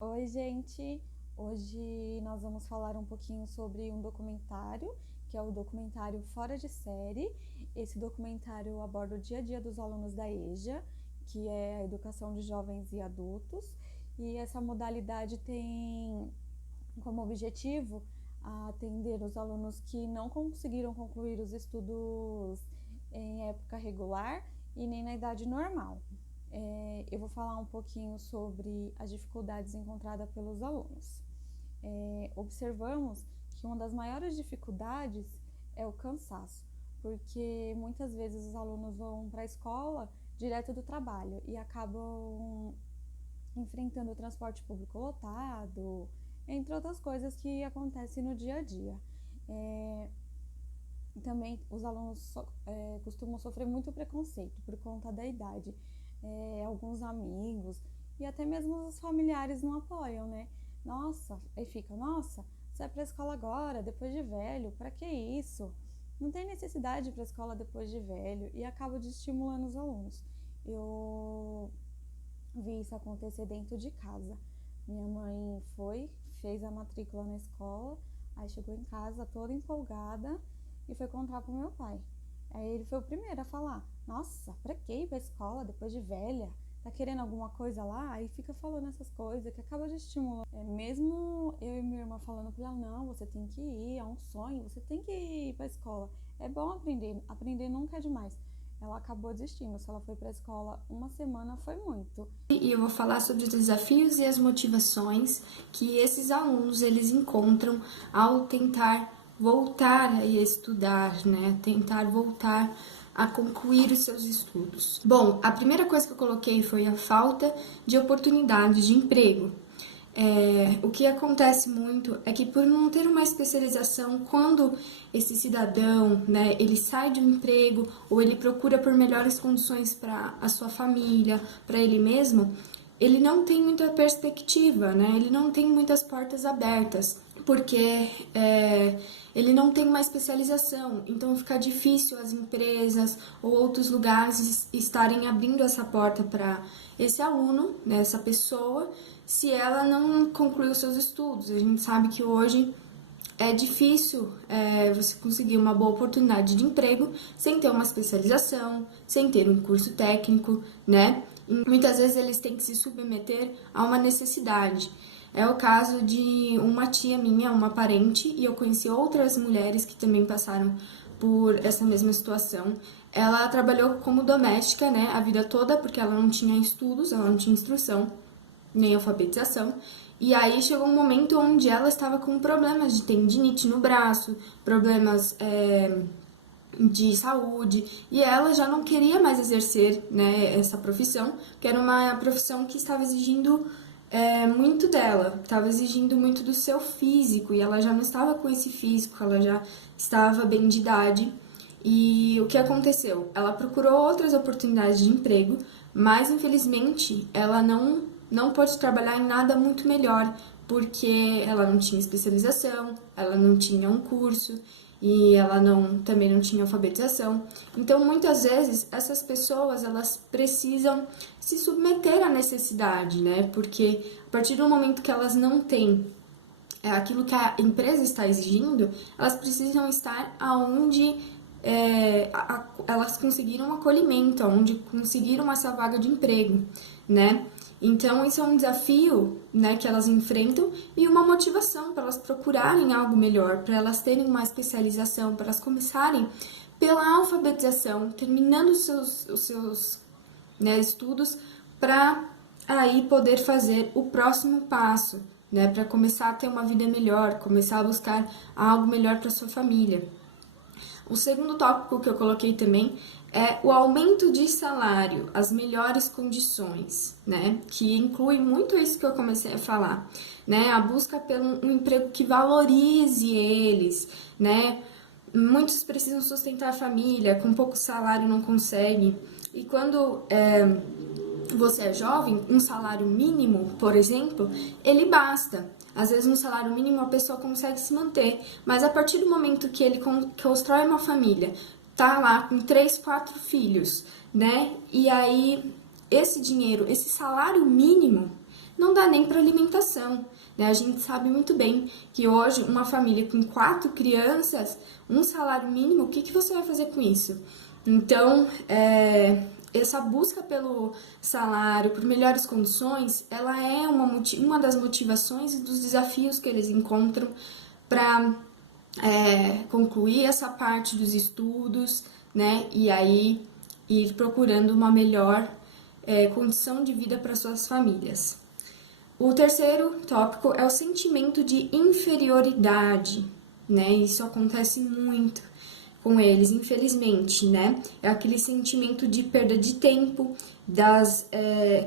Oi, gente! Hoje nós vamos falar um pouquinho sobre um documentário, que é o documentário Fora de Série. Esse documentário aborda o dia a dia dos alunos da EJA, que é a Educação de Jovens e Adultos, e essa modalidade tem como objetivo atender os alunos que não conseguiram concluir os estudos em época regular e nem na idade normal. Eu vou falar um pouquinho sobre as dificuldades encontradas pelos alunos. Observamos que uma das maiores dificuldades é o cansaço, porque muitas vezes os alunos vão para a escola direto do trabalho e acabam enfrentando o transporte público lotado, entre outras coisas que acontecem no dia a dia. Também os alunos costumam sofrer muito preconceito por conta da idade. Alguns amigos e até mesmo os familiares não apoiam, né? Nossa, aí fica, nossa, você vai pra escola agora, depois de velho, pra que isso? Não tem necessidade de ir pra escola depois de velho e acaba desestimulando os alunos. Eu vi isso acontecer dentro de casa. Minha mãe fez a matrícula na escola, aí chegou em casa toda empolgada e foi contar pro meu pai. Aí ele foi o primeiro a falar: Nossa, pra que ir pra escola depois de velha? Tá querendo alguma coisa lá? Aí fica falando essas coisas que acaba de estimular. Mesmo eu e minha irmã falando pra ela: Não, você tem que ir, é um sonho, você tem que ir pra escola. É bom aprender nunca é demais. Ela acabou desistindo. Se ela foi pra escola uma semana, foi muito. E eu vou falar sobre os desafios e as motivações que esses alunos eles encontram ao tentar voltar a estudar, né? Tentar voltar a concluir os seus estudos. Bom, a primeira coisa que eu coloquei foi a falta de oportunidades de emprego. O que acontece muito é que por não ter uma especialização, quando esse cidadão, né, ele sai de um emprego ou ele procura por melhores condições para a sua família, para ele mesmo, ele não tem muita perspectiva, né? Ele não tem muitas portas abertas, porque ele não tem uma especialização, então fica difícil as empresas ou outros lugares estarem abrindo essa porta para esse aluno, né, essa pessoa, se ela não concluiu seus estudos. A gente sabe que hoje é difícil você conseguir uma boa oportunidade de emprego sem ter uma especialização, sem ter um curso técnico, né? E muitas vezes eles têm que se submeter a uma necessidade. É o caso de uma tia minha, uma parente, e eu conheci outras mulheres que também passaram por essa mesma situação. Ela trabalhou como doméstica, né, a vida toda, porque ela não tinha estudos, ela não tinha instrução, nem alfabetização. E aí chegou um momento onde ela estava com problemas de tendinite no braço, problemas de saúde, e ela já não queria mais exercer, né, essa profissão, que era uma profissão que estava exigindo muito dela, estava exigindo muito do seu físico, e ela já não estava com esse físico, ela já estava bem de idade. E o que aconteceu? Ela procurou outras oportunidades de emprego, mas infelizmente ela não pôde trabalhar em nada muito melhor, porque ela não tinha especialização, ela não tinha um curso e ela também não tinha alfabetização. Então, muitas vezes, essas pessoas, elas precisam se submeter à necessidade, né? Porque a partir do momento que elas não têm aquilo que a empresa está exigindo, elas precisam estar aonde elas conseguiram um acolhimento, onde conseguiram essa vaga de emprego, né? Então, isso é um desafio, né, que elas enfrentam e uma motivação para elas procurarem algo melhor, para elas terem uma especialização, para elas começarem pela alfabetização, terminando os seus né, estudos, para aí poder fazer o próximo passo, né, para começar a ter uma vida melhor, começar a buscar algo melhor para sua família. O segundo tópico que eu coloquei também é o aumento de salário, as melhores condições, né? Que inclui muito isso que eu comecei a falar, né? A busca pelo um emprego que valorize eles, né? Muitos precisam sustentar a família, com pouco salário não conseguem. E quando você é jovem, um salário mínimo, por exemplo, ele basta. Às vezes, no salário mínimo, a pessoa consegue se manter, mas a partir do momento que ele constrói uma família, tá lá com 3, 4 filhos, né? E aí, esse dinheiro, esse salário mínimo, não dá nem para alimentação, né? A gente sabe muito bem que hoje uma família com 4 crianças, um salário mínimo, o que que você vai fazer com isso? Então, essa busca pelo salário, por melhores condições, ela é uma das motivações e dos desafios que eles encontram para concluir essa parte dos estudos, né? E aí ir procurando uma melhor condição de vida para suas famílias. O terceiro tópico é o sentimento de inferioridade, né? Isso acontece muito com eles, infelizmente, né? É aquele sentimento de perda de tempo,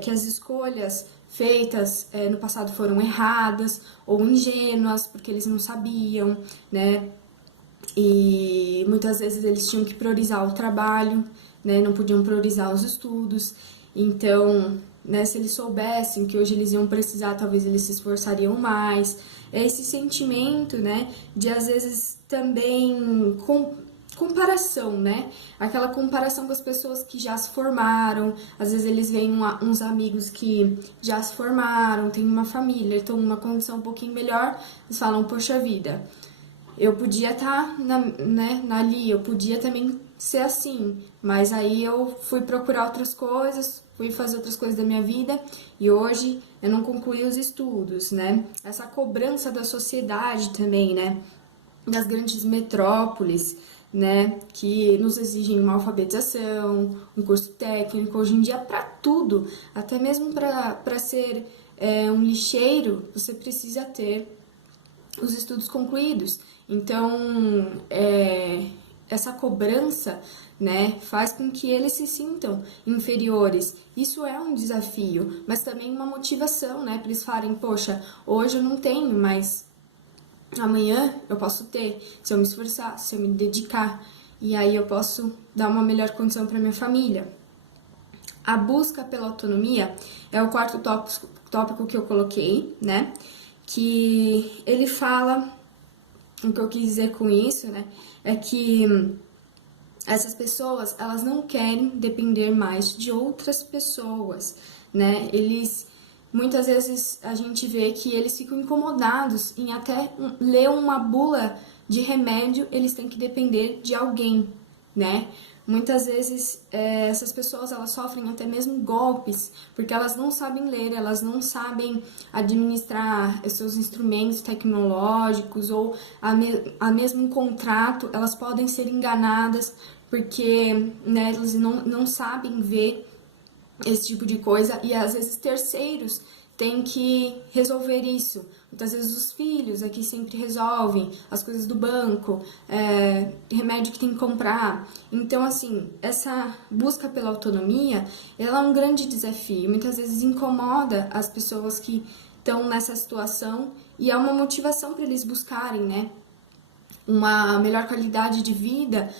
que as escolhas feitas no passado foram erradas ou ingênuas, porque eles não sabiam, né? E muitas vezes eles tinham que priorizar o trabalho, né? Não podiam priorizar os estudos. Então, né, se eles soubessem que hoje eles iam precisar, talvez eles se esforçariam mais. É esse sentimento, né, de às vezes também comparação, né? Aquela comparação com as pessoas que já se formaram. Às vezes eles veem uns amigos que já se formaram, têm uma família, estão numa condição um pouquinho melhor, eles falam, poxa vida, eu podia estar ali, eu podia também ser assim, mas aí eu fui procurar outras coisas, fui fazer outras coisas da minha vida e hoje eu não concluí os estudos, né? Essa cobrança da sociedade também, né? Das grandes metrópoles, né? Que nos exigem uma alfabetização, um curso técnico, hoje em dia para tudo, até mesmo para ser um lixeiro, você precisa ter os estudos concluídos. Então, essa cobrança, né, faz com que eles se sintam inferiores. Isso é um desafio, mas também uma motivação, né, para eles falarem, poxa, hoje eu não tenho, mas amanhã eu posso ter, se eu me esforçar, se eu me dedicar, e aí eu posso dar uma melhor condição para minha família. A busca pela autonomia é o quarto tópico que eu coloquei, né, que ele fala, o que eu quis dizer com isso, né, é que essas pessoas, elas não querem depender mais de outras pessoas, né, muitas vezes a gente vê que eles ficam incomodados em até ler uma bula de remédio, eles têm que depender de alguém, né, muitas vezes essas pessoas elas sofrem até mesmo golpes, porque elas não sabem ler, elas não sabem administrar seus instrumentos tecnológicos ou mesmo um contrato, elas podem ser enganadas porque, né, eles não sabem ver esse tipo de coisa e às vezes terceiros têm que resolver isso. Muitas vezes os filhos aqui sempre resolvem as coisas do banco, remédio que tem que comprar. Então, assim, essa busca pela autonomia, ela é um grande desafio. Muitas vezes incomoda as pessoas que estão nessa situação e é uma motivação para eles buscarem, né, uma melhor qualidade de vida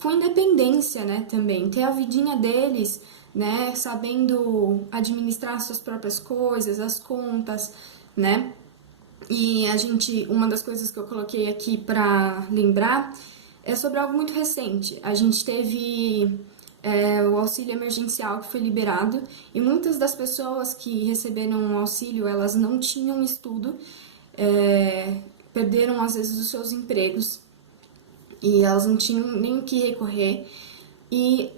com independência, né, também. Ter a vidinha deles, né, sabendo administrar suas próprias coisas, as contas, né. E uma das coisas que eu coloquei aqui para lembrar é sobre algo muito recente. A gente teve o auxílio emergencial que foi liberado e muitas das pessoas que receberam o auxílio, elas não tinham estudo, perderam às vezes os seus empregos e elas não tinham nem o que recorrer. E,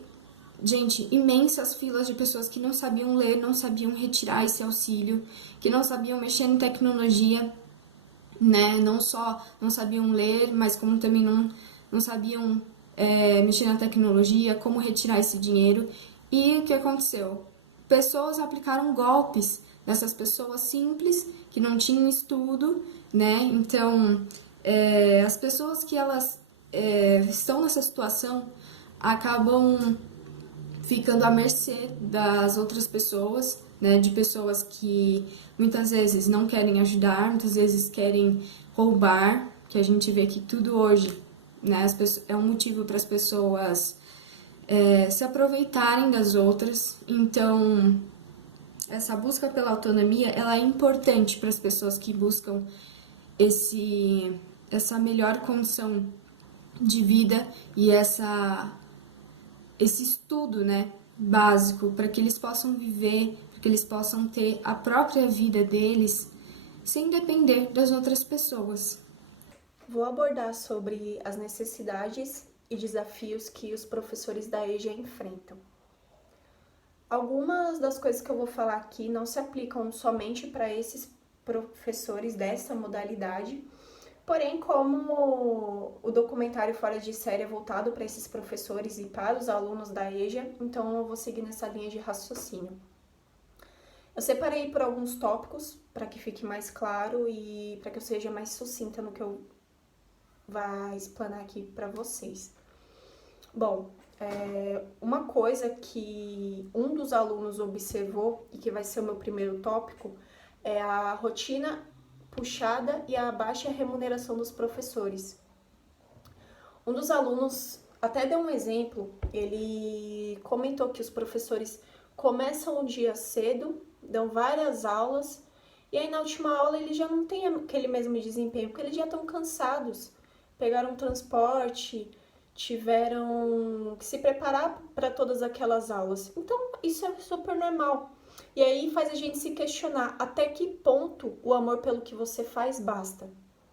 gente, imensas filas de pessoas que não sabiam ler, não sabiam retirar esse auxílio, que não sabiam mexer em tecnologia, né? Não só não sabiam ler, mas como também não sabiam mexer na tecnologia, como retirar esse dinheiro. E o que aconteceu? Pessoas aplicaram golpes nessas pessoas simples, que não tinham estudo, né? Então, as pessoas que elas estão nessa situação acabam ficando à mercê das outras pessoas, né, de pessoas que muitas vezes não querem ajudar, muitas vezes querem roubar, que a gente vê que tudo hoje, né, é um motivo para as pessoas se aproveitarem das outras. Então, essa busca pela autonomia, ela é importante para as pessoas que buscam essa melhor condição de vida e esse estudo, né, básico, para que eles possam viver, para que eles possam ter a própria vida deles sem depender das outras pessoas. Vou abordar sobre as necessidades e desafios que os professores da EJA enfrentam. Algumas das coisas que eu vou falar aqui não se aplicam somente para esses professores dessa modalidade, porém, como o documentário Fora de Série é voltado para esses professores e para os alunos da EJA, então eu vou seguir nessa linha de raciocínio. Eu separei por alguns tópicos para que fique mais claro e para que eu seja mais sucinta no que eu vou explanar aqui para vocês. Bom, uma coisa que um dos alunos observou e que vai ser o meu primeiro tópico é a rotina puxada e a baixa remuneração dos professores. Um dos alunos até deu um exemplo, ele comentou que os professores começam o dia cedo, dão várias aulas, e aí na última aula eles já não têm aquele mesmo desempenho, porque eles já estão cansados, pegaram transporte, tiveram que se preparar para todas aquelas aulas. Então, isso é super normal. E aí faz a gente se questionar até que ponto o amor pelo que você faz basta.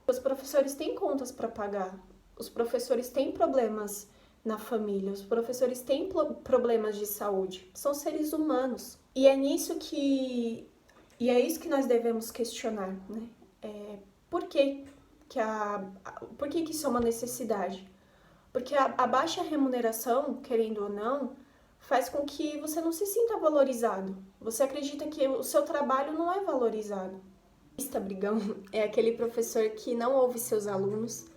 Os professores têm contas para pagar, os professores têm problemas na família, os professores têm problemas de saúde, são seres humanos. E é isso que nós devemos questionar, né? Por que isso é uma necessidade? Porque a baixa remuneração, querendo ou não, faz com que você não se sinta valorizado. Você acredita que o seu trabalho não é valorizado. O brigão é aquele professor que não ouve seus alunos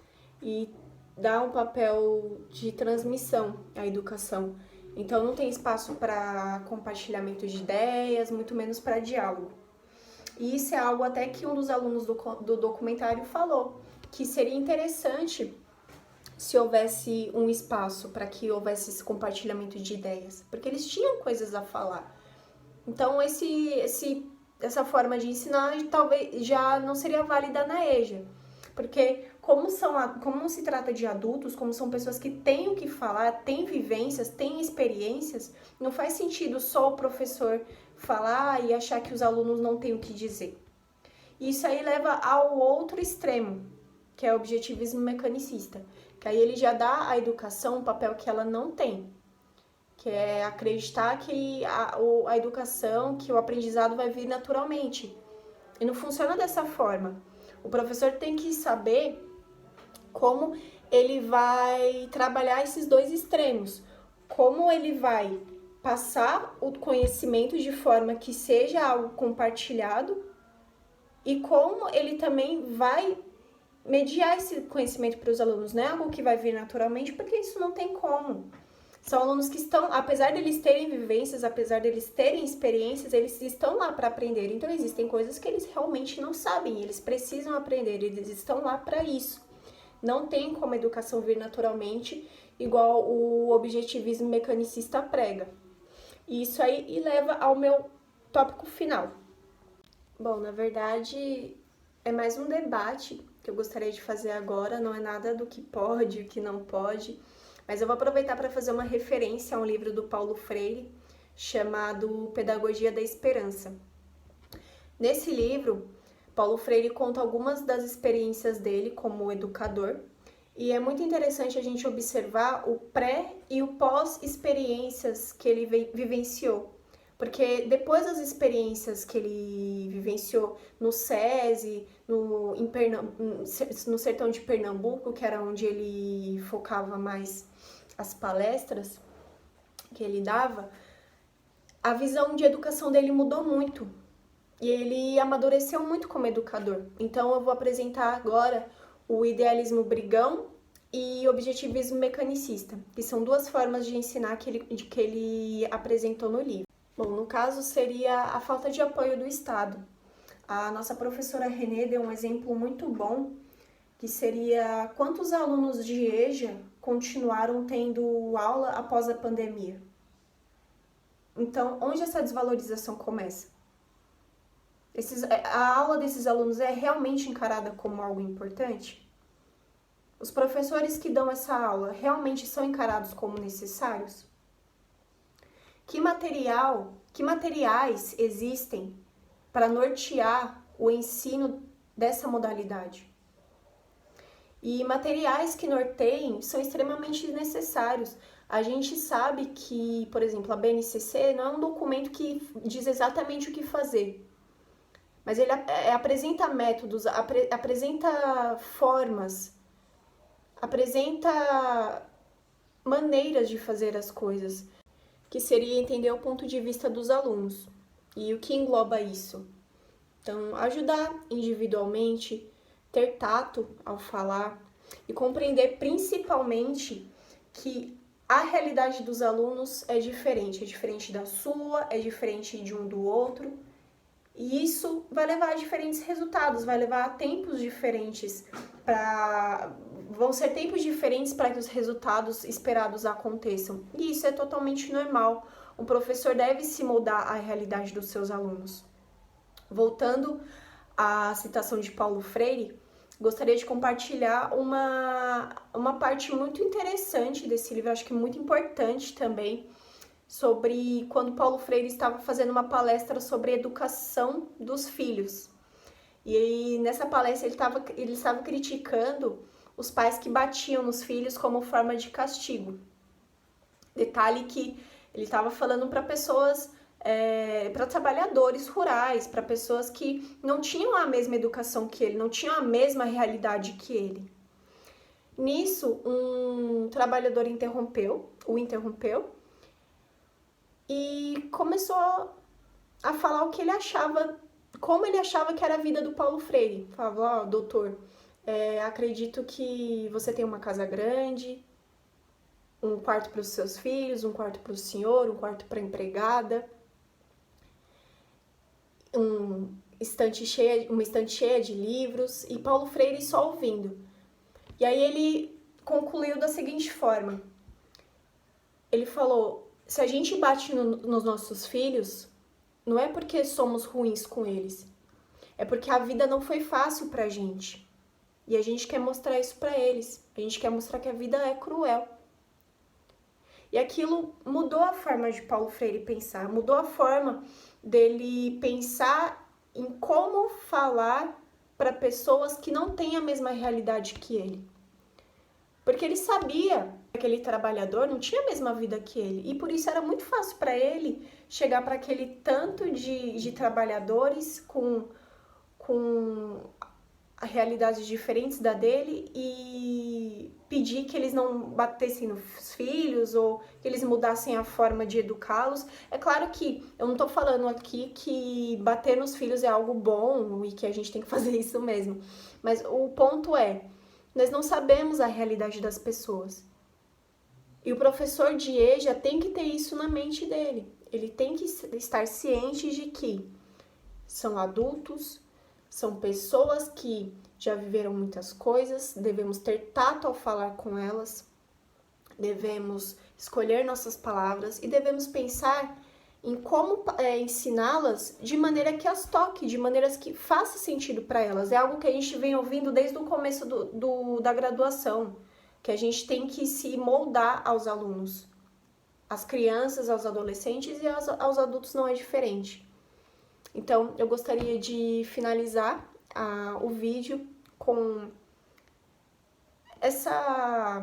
e dá um papel de transmissão à educação. Então, não tem espaço para compartilhamento de ideias, muito menos para diálogo. E isso é algo até que um dos alunos do documentário falou, que seria interessante se houvesse um espaço para que houvesse esse compartilhamento de ideias, porque eles tinham coisas a falar. Então, essa forma de ensinar talvez já não seria válida na EJA, porque como se trata de adultos, como são pessoas que têm o que falar, têm vivências, têm experiências, não faz sentido só o professor falar e achar que os alunos não têm o que dizer. Isso aí leva ao outro extremo, que é o objetivismo mecanicista, que aí ele já dá à educação um papel que ela não tem, que é acreditar que a educação, que o aprendizado vai vir naturalmente. E não funciona dessa forma. O professor tem que saber como ele vai trabalhar esses dois extremos, como ele vai passar o conhecimento de forma que seja algo compartilhado e como ele também vai mediar esse conhecimento para os alunos. Não é algo que vai vir naturalmente, porque isso não tem como. São alunos que estão, apesar deles terem vivências, apesar deles terem experiências, eles estão lá para aprender. Então, existem coisas que eles realmente não sabem, eles precisam aprender, eles estão lá para isso. Não tem como a educação vir naturalmente, igual o objetivismo mecanicista prega. E isso aí leva ao meu tópico final. Bom, na verdade, é mais um debate que eu gostaria de fazer agora, não é nada do que pode e o que não pode, mas eu vou aproveitar para fazer uma referência a um livro do Paulo Freire, chamado Pedagogia da Esperança. Nesse livro, Paulo Freire conta algumas das experiências dele como educador, e é muito interessante a gente observar o pré e o pós-experiências que ele vivenciou. Porque depois das experiências que ele vivenciou no SESI, no sertão de Pernambuco, que era onde ele focava mais as palestras que ele dava, a visão de educação dele mudou muito. E ele amadureceu muito como educador. Então eu vou apresentar agora o idealismo brigão e objetivismo mecanicista, que são duas formas de ensinar que ele apresentou no livro. Bom, no caso seria a falta de apoio do Estado. A nossa professora Renê deu um exemplo muito bom, que seria quantos alunos de EJA continuaram tendo aula após a pandemia. Então, onde essa desvalorização começa? A aula desses alunos é realmente encarada como algo importante? Os professores que dão essa aula realmente são encarados como necessários? Que material que materiais existem para nortear o ensino dessa modalidade. E materiais que norteiem são extremamente necessários. A gente sabe que, por exemplo, a BNCC não é um documento que diz exatamente o que fazer, mas ele apresenta métodos, apresenta formas, apresenta maneiras de fazer as coisas, que seria entender o ponto de vista dos alunos e o que engloba isso. Então, ajudar individualmente, ter tato ao falar e compreender principalmente que a realidade dos alunos é diferente da sua, é diferente de um do outro, e isso vai levar a diferentes resultados, vai levar a tempos diferentes, vão ser tempos diferentes para que os resultados esperados aconteçam, e isso é totalmente normal. Um professor deve se moldar à realidade dos seus alunos. Voltando à citação de Paulo Freire, gostaria de compartilhar uma parte muito interessante desse livro, acho que muito importante também, sobre quando Paulo Freire estava fazendo uma palestra sobre educação dos filhos. E aí, nessa palestra ele estava criticando os pais que batiam nos filhos como forma de castigo. Detalhe que ele estava falando para pessoas, para trabalhadores rurais, para pessoas que não tinham a mesma educação que ele, não tinham a mesma realidade que ele. Nisso, um trabalhador o interrompeu e começou a falar o que ele achava, como ele achava que era a vida do Paulo Freire. Falava, doutor, acredito que você tem uma casa grande, um quarto para os seus filhos, um quarto para o senhor, um quarto para a empregada, uma estante cheia de livros, e Paulo Freire só ouvindo. E aí ele concluiu da seguinte forma, ele falou, se a gente bate nos nossos filhos, não é porque somos ruins com eles, é porque a vida não foi fácil pra gente. E a gente quer mostrar isso pra eles, a gente quer mostrar que a vida é cruel. E aquilo mudou a forma de Paulo Freire pensar, mudou a forma dele pensar em como falar para pessoas que não têm a mesma realidade que ele. Porque ele sabia que aquele trabalhador não tinha a mesma vida que ele. E por isso era muito fácil para ele chegar para aquele tanto de trabalhadores com realidades diferentes da dele e pedir que eles não batessem nos filhos ou que eles mudassem a forma de educá-los. É claro que eu não estou falando aqui que bater nos filhos é algo bom e que a gente tem que fazer isso mesmo. Mas o ponto é, nós não sabemos a realidade das pessoas. E o professor de EJA tem que ter isso na mente dele. Ele tem que estar ciente de que são adultos, são pessoas que já viveram muitas coisas, devemos ter tato ao falar com elas, devemos escolher nossas palavras e devemos pensar em como ensiná-las de maneira que as toque, de maneiras que faça sentido para elas. É algo que a gente vem ouvindo desde o começo da graduação, que a gente tem que se moldar aos alunos. Às crianças, aos adolescentes e aos adultos não é diferente. Então, eu gostaria de finalizar o vídeo com essa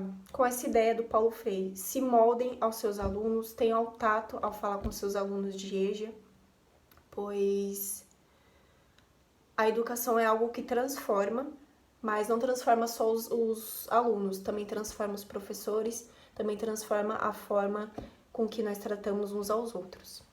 ideia do Paulo Freire. Se moldem aos seus alunos, tenham tato ao falar com seus alunos de EJA, pois a educação é algo que transforma, mas não transforma só os alunos, também transforma os professores, também transforma a forma com que nós tratamos uns aos outros.